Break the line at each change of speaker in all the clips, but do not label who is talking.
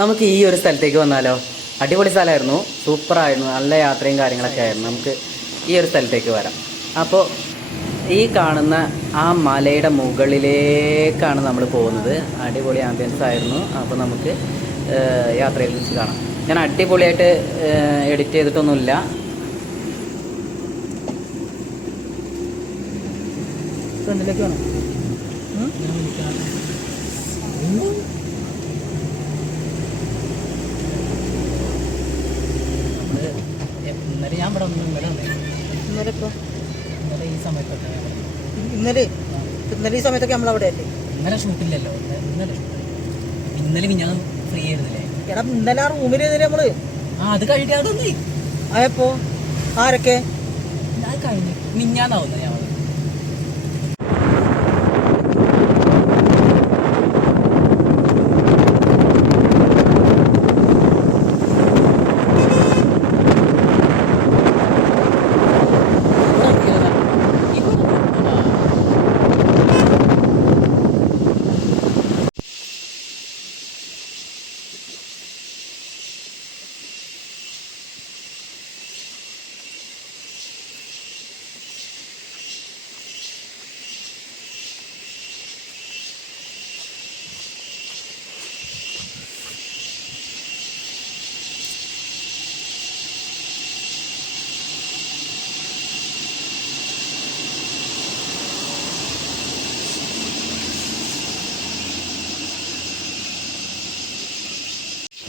നമുക്ക് ഈ ഒരു സ്ഥലത്തേക്ക് വന്നാലോ? അടിപൊളി സ്ഥലമായിരുന്നു. സൂപ്പറായിരുന്നു നല്ല യാത്രയും കാര്യങ്ങളൊക്കെ ആയിരുന്നു. നമുക്ക് ഈ ഒരു സ്ഥലത്തേക്ക് വരാം. അപ്പോൾ ഈ കാണുന്ന ആ മലയുടെ മുകളിലേക്കാണ് നമ്മൾ പോകുന്നത്. അടിപൊളി ആംബിയൻസ് ആയിരുന്നു. അപ്പോൾ നമുക്ക് യാത്രയിൽ വെച്ച് കാണാം. ഞാൻ അടിപൊളിയായിട്ട് എഡിറ്റ് ചെയ്തിട്ടൊന്നുമില്ല. ഫ്രണ്ടിലേക്ക് വേണം ഇന്നലെ ഞാൻ ഇവിടെ വന്നു ഇന്നലെ
ഇന്നലെ ഇപ്പൊ
ഇന്നലെ ഈ സമയത്തൊക്കെ
ഇന്നലെ? ഇന്നലെ ഈ സമയത്തൊക്കെ നമ്മൾ അവിടെ അല്ലേ
ഇന്നലെ ഷൂട്ടില്ലല്ലോ ഇന്നലെ ഇന്നലെ ഞാൻ ഫ്രീ ആയിരുന്നില്ലേ?
എടാ ഇന്നലെ ആ റൂമിൽ ഇരുന്നില്ലേ നമ്മൾ?
ആ അത് കഴിക്കാതെ
ആയപ്പോ? ആരൊക്കെ?
ഞാൻ കഴിഞ്ഞു മിഞ്ഞാന്നാവുന്നു ഞാൻ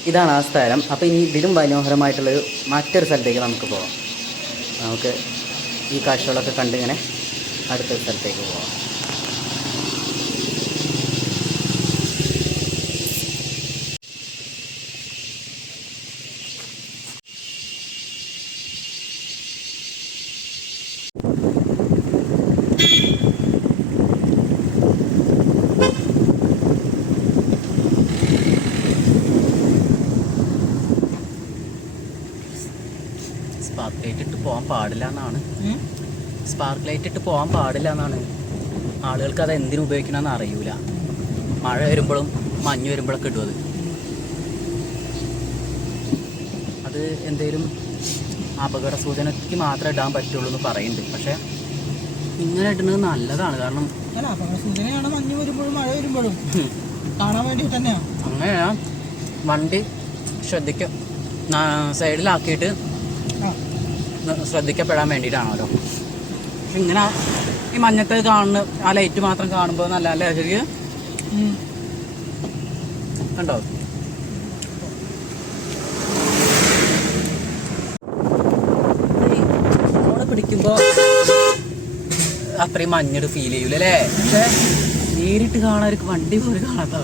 ഇതാണ് ആ സ്ഥലം. അപ്പോൾ ഇനി ഇതിലും മനോഹരമായിട്ടുള്ളൊരു മറ്റൊരു സ്ഥലത്തേക്ക് നമുക്ക് പോകാം നമുക്ക് ഈ കാഴ്ചകളൊക്കെ കണ്ടിങ്ങനെ അടുത്ത സ്ഥലത്തേക്ക് പോകാം സ്പാർക്ക് ലൈറ്റ് ഇട്ട് പോകാൻ പാടില്ല എന്നാണ്. സ്പാർക്ക് ലൈറ്റ് ഇട്ട് പോകാൻ പാടില്ല എന്നാണ്. ആളുകൾക്ക് അത് എന്തിനു ഉപയോഗിക്കണമെന്ന് അറിയൂല. മഴ വരുമ്പോഴും മഞ്ഞ് വരുമ്പോഴൊക്കെ ഇടും അത്. അത് എന്തേലും അപകട സൂചനയ്ക്ക് മാത്രമേ ഇടാൻ പറ്റുള്ളൂ എന്ന് പറയുന്നുണ്ട്. പക്ഷേ ഇങ്ങനെ ഇടുന്നത് നല്ലതാണ്. കാരണം
സൂചനയാണ് മഞ്ഞ് വരുമ്പോഴും മഴ വരുമ്പോഴും. കാണാൻ വേണ്ടി തന്നെയാണ്
അങ്ങനെ വണ്ടി ശ്രദ്ധിക്ക സൈഡിലാക്കിയിട്ട് ശ്രദ്ധിക്കപ്പെടാൻ വേണ്ടിയിട്ടാണല്ലോ. ഇങ്ങനെ ഈ മഞ്ഞത്തെ കാണുന്ന ആ ലൈറ്റ് മാത്രം കാണുമ്പോൾ നല്ല അല്ലേ ശരിക്കും. കണ്ടോ? പിടിക്കുമ്പോൾ അത്രയും മഞ്ഞട് ഫീൽ ചെയ്യൂലേ പക്ഷെ നേരിട്ട് കാണാൻ വണ്ടി പോലും കാണാത്ത